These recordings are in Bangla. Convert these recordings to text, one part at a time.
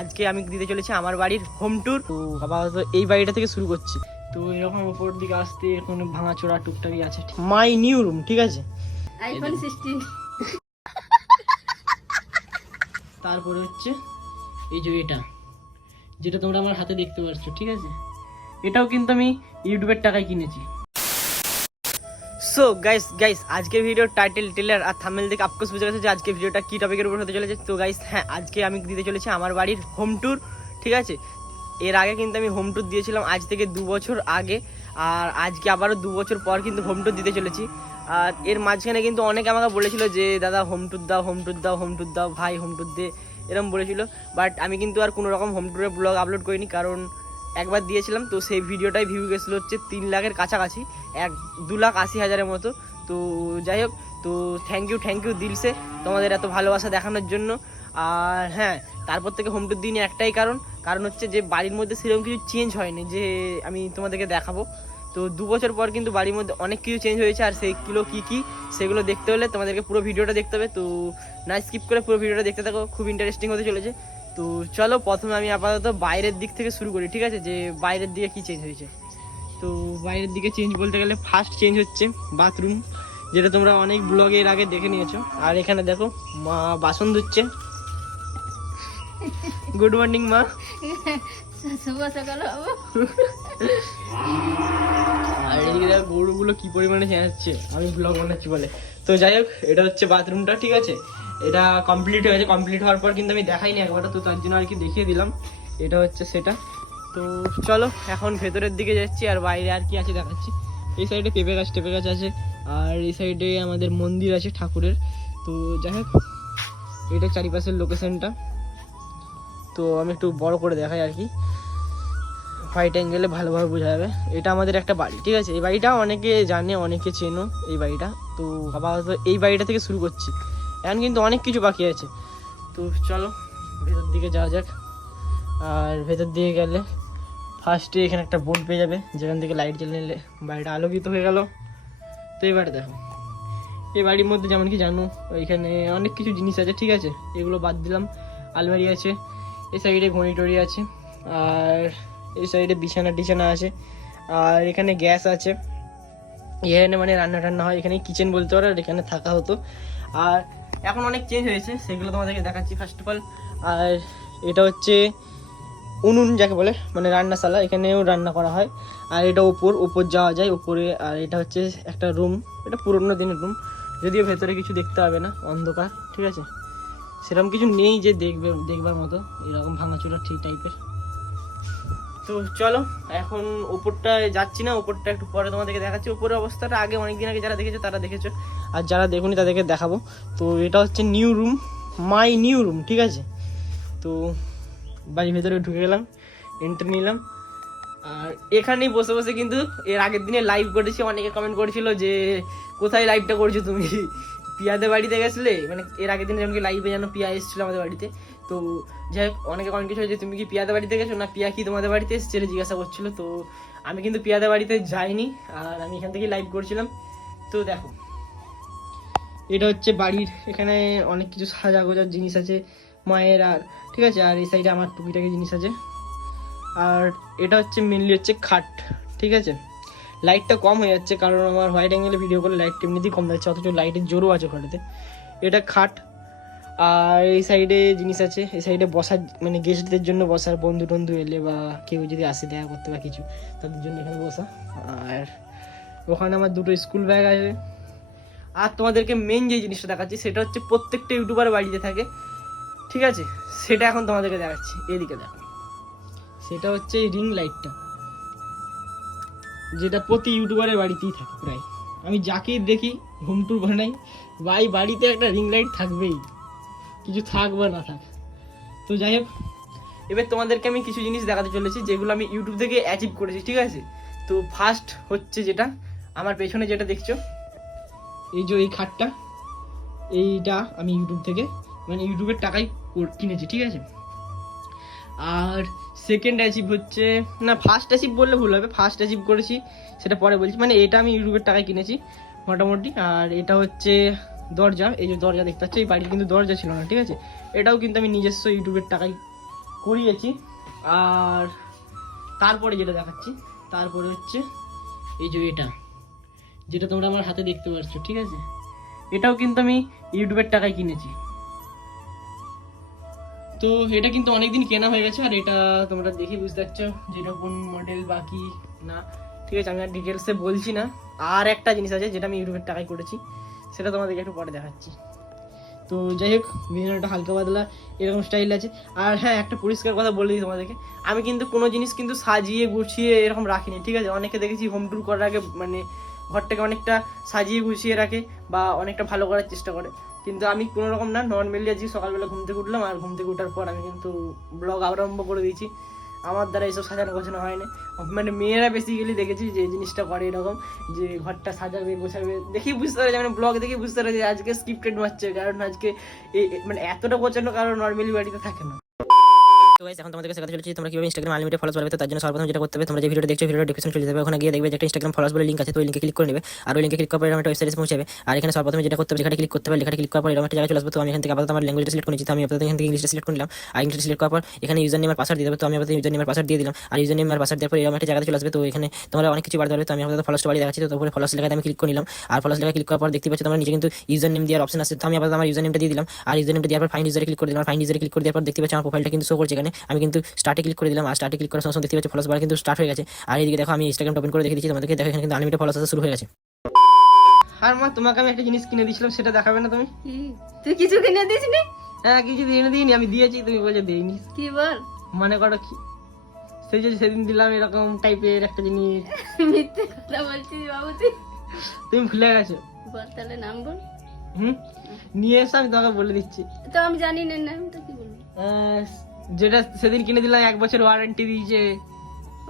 আজকে আমি দিতে চলেছি আমার বাড়ির হোম ট্যুর। তো আপাতত এই বাড়িটা থেকে শুরু করছি। তো এরকম উপর দিকে আসতে এখন ভাঙাচোরা টুকটাকি আছে। মাই নিউ রুম, ঠিক আছে। আইফোন 16 তারপরে হচ্ছে এই যে এটা, যেটা তোমরা আমার হাতে দেখতে পাচ্ছ, ঠিক আছে। এটাও কিন্তু আমি ইউটিউবের টাকায় কিনেছি। সো গাইস আজকে ভিডিও টাইটেল টেলার আর থাম্বনেল দেখে আপকোস বুঝে গেছে যে আজকে ভিডিওটা কি টপিকের উপর হতে চলেছে। তো গাইস হ্যাঁ, আজকে আমি দিতে চলেছি আমার বাড়ির হোম ট্যুর, ঠিক আছে। এর আগে কিন্তু আমি হোম ট্যুর দিয়েছিলাম আজ থেকে 2 বছর আগে, আর আজকে আবারও 2 বছর পর কিন্তু হোম ট্যুর দিতে চলেছি। আর এর মাঝখানে কিন্তু অনেকে আমাকে বলেছিল যে দাদা হোম ট্যুর দাও, হোম ট্যুর দাও, হোম ট্যুর দাও, ভাই হোম ট্যুর দে, এরকম বলেছিল। বাট আমি কিন্তু আর কোনো রকম হোম ট্যুরের ব্লগ আপলোড করিনি, কারণ একবার দিয়েছিলাম তো সেই ভিডিওটাই ভিউ গেছিলো হচ্ছে 3 লাখের কাছাকাছি, 2,80,000-এর মতো। তো যাই হোক, তো থ্যাংক ইউ দিলসে তোমাদের এত ভালোবাসা দেখানোর জন্য। আর হ্যাঁ, তারপর থেকে হোম ট্যুর দিইনি একটাই কারণ হচ্ছে যে বাড়ির মধ্যে সেরকম কিছু চেঞ্জ হয়নি যে আমি তোমাদেরকে দেখাবো। তো 2 বছর পর কিন্তু বাড়ির মধ্যে অনেক কিছু চেঞ্জ হয়েছে, আর সেইগুলো কী সেগুলো দেখতে হলে তোমাদেরকে পুরো ভিডিওটা দেখতে হবে। তো না স্কিপ করে পুরো ভিডিওটা দেখতে থাকো, খুব ইন্টারেস্টিং হতে চলেছে। তো চলো, প্রথমে আমি আপাতত বাইরের দিক থেকে শুরু করি, ঠিক আছে, যে বাইরের দিকে কী চেঞ্জ হয়েছে। তো বাইরের দিকে চেঞ্জ বলতে গেলে ফার্স্ট চেঞ্জ হচ্ছে বাথরুম, যেটা তোমরা অনেক ব্লগের আগে দেখে নিয়েছো। আর এখানে দেখো মা বাসন ধুচ্ছে। গুড মর্নিং মা। শুভ সকাল বাবু। আর এদিকে দেখো গরুগুলো কি পরিমাণে চেঁচাচ্ছে আমি ব্লগ বানাচ্ছি বলে। তো যাই হোক, এটা হচ্ছে বাথরুমটা, ঠিক আছে। এটা কমপ্লিট হয়েছে, কমপ্লিট হওয়ার পর কিন্তু আমি দেখাইনি একবারও, তো তার জন্য আর কি দেখিয়ে দিলাম। এটা হচ্ছে সেটা। তো চলো এখন ভেতরের দিকে যাচ্ছি, আর বাইরে আর কি আছে দেখাচ্ছি। এই সাইডে পেঁপে গাছ আছে, আর এই সাইডে আমাদের মন্দির আছে ঠাকুরের। তো যাই হোক, এটা চারিপাশের লোকেশনটা। তো আমি একটু বড় করে দেখাই আর কি, হোয়াইট অ্যাঙ্গেলে ভালোভাবে বোঝা যাবে। এটা আমাদের একটা বাড়ি, ঠিক আছে। এই বাড়িটা অনেকে জানে, অনেকে চেনো এই বাড়িটা। তো আপাতত এই বাড়িটা থেকে শুরু করছি, এখন কিন্তু অনেক কিছু বাকি আছে। তো চলো ভেতর দিকে যাওয়া যাক। আর ভেতর দিকে গেলে ফার্স্টে এখানে একটা বোর্ড পেয়ে যাবে, যেখান থেকে লাইট জ্বেলে নিলে বাড়িটা আলোকিত হয়ে গেল। তো এবারে দেখো, এই বাড়ির মধ্যে যেমন কি জানো এখানে অনেক কিছু জিনিস আছে, ঠিক আছে। এগুলো বাদ দিলাম, আলমারি আছে, এই সাইডে ঘড়ি টড়ি আছে, আর এই সাইডে বিছানা আছে, আর এখানে গ্যাস আছে। এখানে মানে রান্না টান্না হয়, এখানে কিচেন বলতে পারো, আর এখানে থাকা হতো। আর এখন অনেক চেঞ্জ হয়েছে, সেগুলো তোমাদেরকে দেখাচ্ছি ফার্স্ট অফ অল। আর এটা হচ্ছে উনুন যাকে বলে, মানে রান্নাশালা, এখানেও রান্না করা হয়। আর এটা ওপর যাওয়া যায় উপরে। আর এটা হচ্ছে একটা রুম, এটা পুরোনো দিনের রুম, যদিও ভেতরে কিছু দেখতে হবে না, অন্ধকার, ঠিক আছে। সেরকম কিছু নেই যে দেখবার মতো, এরকম ভাঙাচোরা ঠিক টাইপের। তো চলো এখন ওপরটা যাচ্ছি না, ওপরটা একটু পরে তোমাদেরকে দেখাচ্ছি। ওপরের অবস্থাটা আগে অনেকদিন আগে যারা দেখেছো তারা দেখেছো, আর যারা দেখোনি তাদেরকে দেখাবো। তো এটা হচ্ছে new room, my new room, ঠিক আছে। তো বাড়ির ভেতরে ঢুকে গেলাম, এন্ট্রি নিলাম। আর এখানেই বসে বসে কিন্তু এর আগের দিনে লাইভ করেছি, অনেকে কমেন্ট করেছিল যে কোথায় লাইভটা করছো তুমি, পিয়াদের বাড়িতে গেছিলে, মানে এর আগের দিনে যেমন কি লাইভে যেন পিয়া এসেছিলো আমাদের বাড়িতে। তো যাই হোক, অনেকে কমেন্ট করেছিল যে তুমি কি পিয়াদের বাড়িতে গেছো, না পিয়া কি তোমাদের বাড়িতে এসেছে জিজ্ঞাসা করছিল। তো আমি কিন্তু পিয়াদের বাড়িতে যাইনি, আর আমি এখান থেকেই লাইভ করছিলাম। তো দেখো, এটা হচ্ছে বাড়ির, এখানে অনেক কিছু সাজা গোজার জিনিস আছে মায়ের, আর ঠিক আছে। আর এই সাইডে আমার টুকিটাকি জিনিস আছে। আর এটা হচ্ছে মেনলি হচ্ছে খাট, ঠিক আছে। লাইটটা কম হয়ে যাচ্ছে কারণ আমার হোয়াইট অ্যাঙ্গেলে ভিডিও করলে লাইট এমনিতেই কম যাচ্ছে, অথচ লাইটের জোরও আছে ঘরেতে। এটা খাট। আর এই সাইডে জিনিস আছে, এই সাইডে বসার, মানে গেস্টদের জন্য বসার, বন্ধু টন্ধু এলে বা কেউ যদি আসে দেখা করতে বা কিছু, তাদের জন্য এখানে বসা। আর ওখানে আমার 2টো স্কুল ব্যাগ আছে। আর তোমাদেরকে মেন যে জিনিসটা দেখাচ্ছি সেটা হচ্ছে প্রত্যেকটা ইউটিউবার বাড়িতে থাকে, ঠিক আছে। সেটা এখন তোমাদেরকে দেখাচ্ছি, এদিকে দেখো। সেটা হচ্ছে এই রিং লাইটটা, যেটা প্রতি ইউটিউবারের বাড়িতেই থাকে প্রায়। আমি যাকেই দেখি হোম ট্যুর বানাই, ভাই বাড়িতে একটা রিং লাইট থাকবেই, কিছু থাক বা না থাক। তো যাই হোক, এবার তোমাদেরকে আমি কিছু জিনিস দেখাতে চলেছি যেগুলো আমি ইউটিউব থেকে অ্যাচিভ করেছি, ঠিক আছে। তো ফার্স্ট হচ্ছে যেটা আমার পেছনে যেটা দেখছো, এই যে এই খাটটা, এইটা আমি ইউটিউব থেকে, মানে ইউটিউবের টাকায় কিনেছি, ঠিক আছে। আর সেকেন্ড অ্যাচিভ হচ্ছে, না ফার্স্ট অ্যাচিভ বললে ভুল হবে, ফার্স্ট অ্যাচিভ করেছি সেটা পরে বলছি, মানে এটা আমি ইউটিউবের টাকায় কিনেছি মোটামুটি। আর এটা হচ্ছে দরজা, এই যে দরজা দেখতে পাচ্ছি, এই বাড়ির কিন্তু দরজা ছিল না, ঠিক আছে। এটাও কিন্তু আমি নিজস্ব ইউটিউবের টাকায় করিয়েছি। আর তারপরে যেটা দেখাচ্ছি, তারপরে হচ্ছে এই যে এটা, যেটা তোমরা আমার হাতে দেখতে পাচ্ছ, ঠিক আছে? এটাও কিন্তু আমি ইউটিউবের টাকায় কিনেছি। তো এটা কিন্তু অনেকদিন কেনা হয়ে গেছে, আর এটা তোমরা দেখে বুঝতে পারছো যেটা কোন মডেল বাকি না, ঠিক আছে? আমি আর ডিটেলসে বলছি না। আর একটা জিনিস আছে যেটা আমি ইউটিউবের টাকায় করেছি, সেটা তোমাদেরকে একটু পরে দেখাচ্ছি। তো যাই হোক, ভিডিওটা হালকা পাতলা এরকম স্টাইল আছে। আর হ্যাঁ, একটা পরিষ্কার কথা বলে দিই তোমাদেরকে, আমি কিন্তু কোনো জিনিস কিন্তু সাজিয়ে গুছিয়ে এরকম রাখিনি, ঠিক আছে? অনেকে দেখেছি হোম ট্যুর করার আগে মানে ঘরটাকে অনেকটা সাজিয়ে গুছিয়ে রাখে বা অনেকটা ভালো করার চেষ্টা করে, কিন্তু আমি কোনো রকম না, নর্মালি আজকে সকালবেলা ঘুম থেকে উঠলাম, আর ঘুম থেকে ওঠার পর আমি কিন্তু ব্লগ আরম্ভ করে দিয়েছি। আমার দ্বারা এইসব সাজানো গোছানো হয় না, মানে মেয়েরা বেসিক্যালি দেখেছি যে জিনিসটা করে এরকম, যে ঘরটা সাজাবে গোছাবে, দেখি বুঝতে পারে, মানে ব্লগ দেখে বুঝতে পারে যে আজকে স্ক্রিপ্টেড মারছে, কারণ আজকে মানে এতটা গোছানো কারণ নর্মালি বাড়িতে থাকে না। তো গাইস, এখন তোমাদেরকে শেখাতে চলেছি তোমরা কিভাবে ইনস্টাগ্রাম আনলিমিটেড ফলোয়ার্স বাড়াবে। তো তার জন্য সর্বপ্রথম যেটা করতে হবে, তোমরা যে ভিডিওটা দেখছো ভিডিওর ডেসক্রিপশন চলে যাবে, ওখানে গিয়ে দেখবে যে একটা ইনস্টাগ্রাম ফলোয়ার্স বলে লিংক আছে, তো ওই লিংকে ক্লিক করে নেবে। আর ওই লিংকে ক্লিক করার পর এরকম একটা ওয়েবসাইটে পৌঁছে যাবে। আর এখানে সর্বপ্রথম যেটা করতে হবে, লেখাটা ক্লিক করতে হবে, লেখাটা ক্লিক করার পর এরকম একটা জায়গায় চলে আসবে। তো আমি এখান থেকে আপাতত আমার ল্যাঙ্গুয়েজটা সিলেক্ট করে নিচ্ছি, তো আমি আপাতত এখান থেকে ইংলিশটা সিলেক্ট করে নিলাম। আর ইংলিশটা সিলেক্ট করার পর এখানে ইউজার নেম আর পাসওয়ার্ড দিয়ে দেবে। তো আমি আপাতত ইউজার নেম আর পাসওয়ার্ড দিয়ে দিলাম। আর ইউজার নেম আর পাসওয়ার্ড দেওয়ার পর এরকম একটা জায়গাতে চলে আসবে। তো এখানে তোমরা অনেক কিছু বাড়তে পারবে। তো আমি আপাতত ফলোয়ার্স বাড়ি দেখাচ্ছি, তো তারপরে ফলোয়ার্স লেখাতে আমি ক্লিক করে নিলাম। আর ফলোয়ার্স লেখা ক্লিক করার পর দেখতে পাচ্ছ তোমরা নিচে কিন্তু ইউজার নেম দেওয়ার অপশন আছে। তো আমি আপাতত আমার ইউজার নেমটা দিয়ে দিলাম। আর ইউজার নেমটা দেওয়ার পর ফাইন্ড ইউজারে ক্লিক করে দিলাম। ফাইন্ড ইউজারে ক্লিক করে দেওয়ার পর দেখতে পাচ্ছ আমার প্রোফাইলটা কিন্তু শো করছে এখানে। আমি কিন্তু স্টার্টে ক্লিক করে দিলাম। আর স্টার্টে ক্লিক করার সঙ্গে সঙ্গে দেখতে পাচ্ছ ফলোয়ার্স বাড়া কিন্তু স্টার্ট হয়ে গেছে। আর এইদিকে দেখো আমি ইনস্টাগ্রাম ওপেন করে দেখে দিচ্ছি তোমাদেরকে, দেখো এখানে কিন্তু আনলিমিটেড ফলোয়ার্স আসা শুরু হয়ে গেছে। আর মা, তোমাকে আমি একটা জিনিস কিনে দিয়েছিলাম, সেটা দেখাবে না তুমি? কি তুই কিছু কিনে দিস নি? হ্যাঁ, কিছু এনে দিইনি, আমি দিয়েছি, তুমি বলছো দেইনি। কি বল? মনে করো কি, সেই যে সেদিন দিলাম এরকম টাইপের একটা জিনিস। মিথ্যে কথা বলছিস বাবু তুই। তুমি ভুলে গেছো? বল তাহলে নাম বল। নিয়ে এসো, আমি তোমাকে বলে দিচ্ছি। তো আমি জানি না নামটা, কি বলবো? যেটা সেদিন কিনে দিলাম 1 বছর ওয়ারেন্টি দিয়েছে।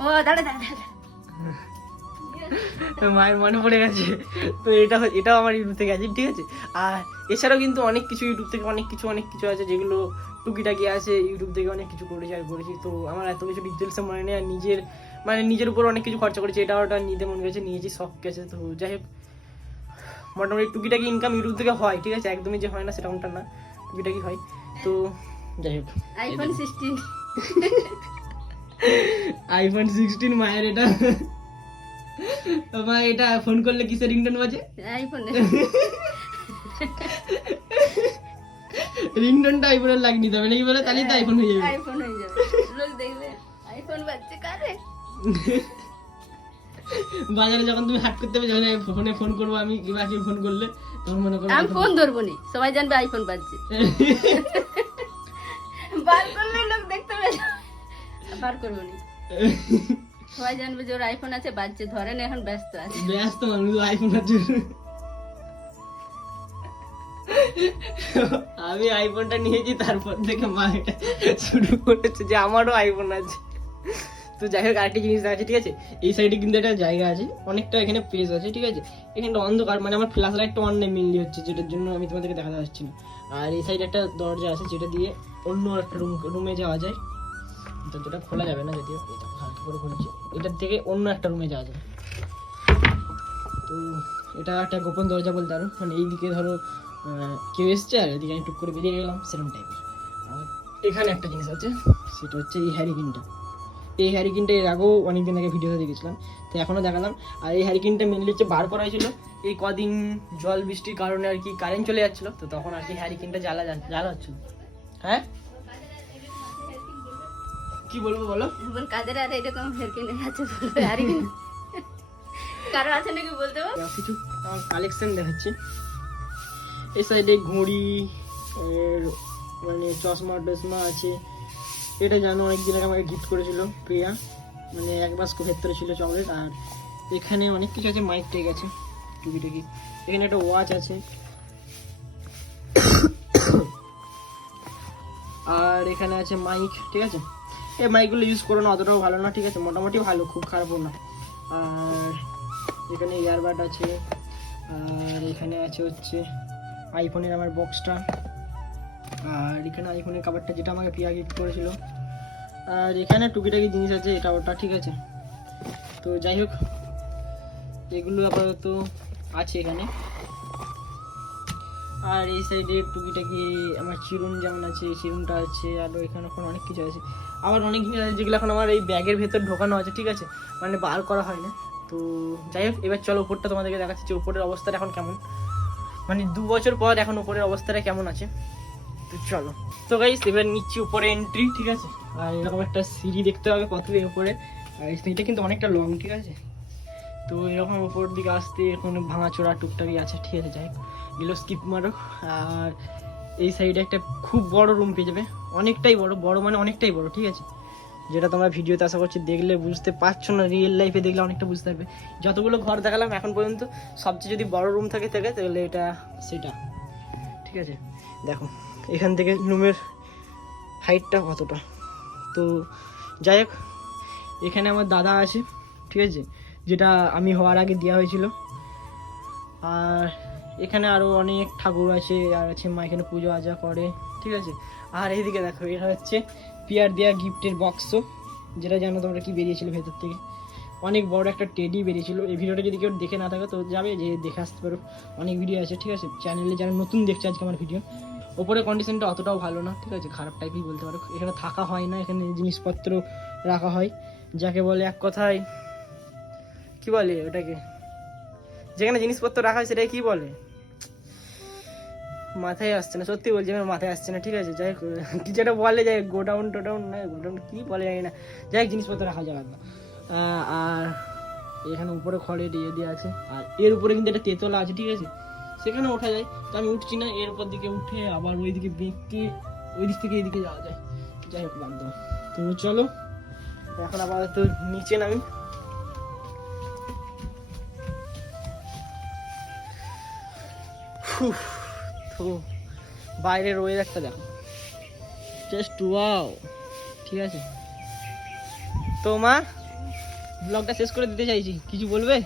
ও দাঁড়া দাঁড়া দাঁড়া। মায়ের মনে পড়ে গেছে। তো এটাও আমার ইউটিউব থেকে আছে, ঠিক আছে? আর এছাড়াও কিন্তু অনেক কিছু ইউটিউব থেকে অনেক কিছু আছে যেগুলো টুকিটাকি আছে, ইউটিউব থেকে অনেক কিছু করেছি। তো আমার এত কিছু ডিটেলসে মনে নেই, আর নিজের উপর অনেক কিছু খরচা করেছি, এটা ওটা নিতে মন গেছে, নিয়েছি, শখ গেছে। তো যাই হোক, মোটামুটি টুকিটাকি ইনকাম ইউটিউব থেকে হয়, ঠিক আছে? একদমই যে হয় না সেরকমটা না, টুকিটাকি হয়। তো যাই হোক, আইফোন 16। আইফোন 16 মায়ের এটা। মা, এটা ফোন করলে কিসের রিংটোন বাজে? আইফোন। রিংটোনটা আইফোনের লাগিয়ে নিতে হবে নাকি বলে, তাহলেই তো আইফোন হয়ে যাবে। আইফোন হয়ে যাবে, লোক দেখবে আইফোন বাজছে কারে। বাজারে যখন তুমি হাট করতে হবে, যখন ফোনে ফোন করবো আমি, কিংবা কেউ ফোন করলে, তখন মনে করো আমি ফোন ধরবো নি, সবাই জানবে আইফোন বাজছে। বার করলে লোক দেখতে পেয়ে বার করবো নি, সবাই জানবে যে ওর আইফোন আছে, বাজছে, ধরেন এখন ব্যস্ত আছে। ব্যস্ত মানুষ আইফোন আছে। আমি আইফোনটা নিয়েছি, তারপর থেকে মা এটা শুরু করেছে যে আমারও আইফোন আছে। তো যাই হোক, আরেকটা জিনিস আছে, ঠিক আছে? এই সাইডে কিন্তু একটা জায়গা আছে, অনেকটা এখানে পেজ আছে, ঠিক আছে? এখানটা অন্ধকার, মানে আমার ফ্ল্যাশ লাইটটা অন নেই মেনলি হচ্ছে, যেটার জন্য আমি তোমাদেরকে দেখাতে পারছি না। আর এই সাইডে একটা দরজা আছে, যেটা দিয়ে অন্য একটা রুমে যাওয়া যায়, তো যেটা খোলা যাবে না, যদিও এটা হালকা করে খুলছে, এটার থেকে অন্য একটা রুমে যাওয়া যাবে। তো এটা একটা গোপন দরজা বলতে পারো, মানে এইদিকে ধরো কেউ এসছে, আর এদিকে আমি টুক করে বেরিয়ে গেলাম, সেরকম টাইপের। আর এখানে একটা জিনিস আছে, সেটা হচ্ছে এই হ্যারিকেনটা। এই হ্যারিকেনটা এর আগেও অনেকদিন আগে ভিডিওতে দেখেছিলাম, তো এখনও দেখালাম। আর এই হ্যারিকেনটা মেনলি হচ্ছে বার করা হয়েছিল এই কদিন জল বৃষ্টির কারণে, আর কি কারেন্ট চলে যাচ্ছিল, তো তখন আর কি হ্যারিকেনটা জ্বালা হচ্ছিল। হ্যাঁ, কি বলবো বলো? বল কাদের আর এরকম হেরকিনে আছে বলবে, আর কি কারো আছে নাকি বলতে পারো? কিছু আমার কালেকশন দেখাচ্ছি। এই সাইডে ঘড়ি, মানে চশমা টশমা আছে। এটা জানো অনেকদিন আগে আমাকে গিফট করেছিল প্রিয়া, মানে 1 বাস্ক ভেতরে ছিল চকলেট। আর এখানে অনেক কিছু আছে, মাইক টেক আছে, টুকি। এখানে একটা ওয়াচ আছে। আর এখানে আছে মাইক, ঠিক আছে? এই মাইকগুলো ইউজ করো না, অতটাও ভালো না, ঠিক আছে? মোটামুটি ভালো, খুব খারাপও না। আর এখানে ইয়ারবাড আছে। আর এখানে আছে হচ্ছে আইফোনের আমার বক্সটা। আর এখানে আইফোনের কাভারটা, যেটা আমাকে প্রিয়া গিফট করেছিল। আর এখানে টুকিটাকি জিনিস আছে, এটা ওটা, ঠিক আছে? তো যাই হোক, এগুলো আপাতত আছে এখানে। আর এই সাইডে টুকিটাকি আমার চিরুন যেমন আছে, চিরুনটা আছে, আর এখানে এখন অনেক কিছু আছে, আবার অনেক জিনিস আছে যেগুলো এখন আমার এই ব্যাগের ভেতর ঢোকানো আছে, ঠিক আছে, মানে বার করা হয় না। তো যাই হোক, এবার চলো উপরটা তোমাদেরকে দেখাচ্ছি যে উপরের অবস্থাটা এখন কেমন, মানে 2 বছর পর এখন উপরের অবস্থাটা কেমন আছে। তো চলো, তো গাইস এবার নিচ্ছি উপরে এন্ট্রি, ঠিক আছে। আর এরকম একটা সিঁড়ি দেখতে হবে কত উপরে, আর এই সিঁড়িটা কিন্তু অনেকটা লং, ঠিক আছে। তো এরকম উপর দিকে আসতে এখন ভাঙাচোরা টুকটাকি আছে, ঠিক আছে। যাই হোক, এগুলো স্কিপ মারো। আর এই সাইডে একটা খুব বড় রুম পেয়ে যাবে, অনেকটাই বড়, বড় মানে অনেকটাই বড়, ঠিক আছে, যেটা তোমরা ভিডিওতে আশা করছি দেখলে বুঝতে পারছো না, রিয়েল লাইফে দেখলে অনেকটা বুঝতে পারবে। যতগুলো ঘর দেখালাম এখন পর্যন্ত সবচেয়ে যদি বড় রুম থাকে তাহলে এটা সেটা, ঠিক আছে। দেখো এখান থেকে রুমের হাইটটা কতটা। তো যাই হোক, এখানে আমার দাদা আছে, ঠিক আছে, যেটা আমি হওয়ার আগে দেওয়া হয়েছিল। আর এখানে আরও অনেক ঠাকুর আছে, আর আছে মা এখানে পুজো আজা করে, ঠিক আছে। আর এইদিকে দেখো, এটা হচ্ছে পিয়ার দেওয়া গিফটের বক্স, যেটা জানো তোমরা কি বেরিয়েছিল ভেতর থেকে, অনেক বড় একটা টেডি বেরিয়েছিল। এই ভিডিওটা যদি কেউ দেখে না থাকে তো যাবে যে দেখে আসতে পারো, অনেক ভিডিও আছে, ঠিক আছে, চ্যানেলে যারা নতুন দেখছে আজকে আমার ভিডিও। ওপরে কন্ডিশনটা অতটাও ভালো না, ঠিক আছে, খারাপ টাইপই বলতে পারো। এখানে থাকা হয় না, এখানে জিনিসপত্র রাখা হয়, যাকে বলে এক কথায় কি বলে ওটাকে, যেখানে জিনিসপত্র রাখা হয় সেটাকে কি বলে, মাথায় আসছে না, সত্যি বলছি আমার মাথায় আসছে না, ঠিক আছে। যাই হোক, কি যেটা বলে, যাই গোডাউন টোডাউন না, গোডাউন কি বলে জানি না, যাই হোক জিনিসপত্র রাখা যাবে না। আর এখানে উপরে খড়ের ইয়ে দিয়ে আছে, আর এর উপরে কিন্তু একটা তেতলা আছে, ঠিক আছে, সেখানে ওঠা যায়। তো আমি উঠছি না, এর উপর দিকে উঠে আবার ওই দিকে বেঁকে ওই দিক থেকে এইদিকে যাওয়া যায়। যাই হোক বাদ দাও, তো চলো এখন আবার তো নিচে নামি। তো বাইরের ওয়েদারটা দেখো, জাস্ট ওয়াও, ঠিক আছে। তো মা, ব্লগটা শেষ করে দিতে চাইছি, কিছু বলবে?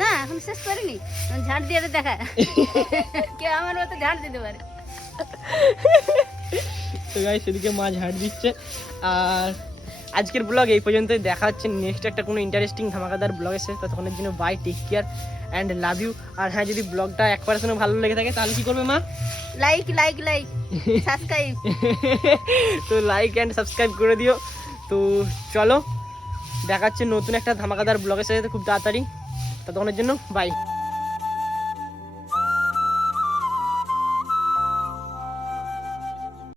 না এখন শেষ করিনি, ঝাড় দিয়ে দেখা কে আমার মতো ঝাড় দিতে পারে। তো গাইস সেদিকে মা ঝাড় দিচ্ছে। আর আজকের ব্লগ এই পর্যন্তই, দেখা হচ্ছে নেক্সট একটা কোনো ইন্টারেস্টিং ধামাকাদার ব্লগের সাথে। ততক্ষণের জন্য bye, take care and love you. আর হ্যাঁ, যদি ব্লগটা 1% ভালো লেগে থাকে তাহলে কি করবে মা? Like like like subscribe. তো লাইক অ্যান্ড সাবস্ক্রাইব করে দিও। তো চলো, দেখা হচ্ছে নতুন একটা ধামাকাদার ব্লগের সাথে খুব তাড়াতাড়ি। ততক্ষণের জন্য বাই।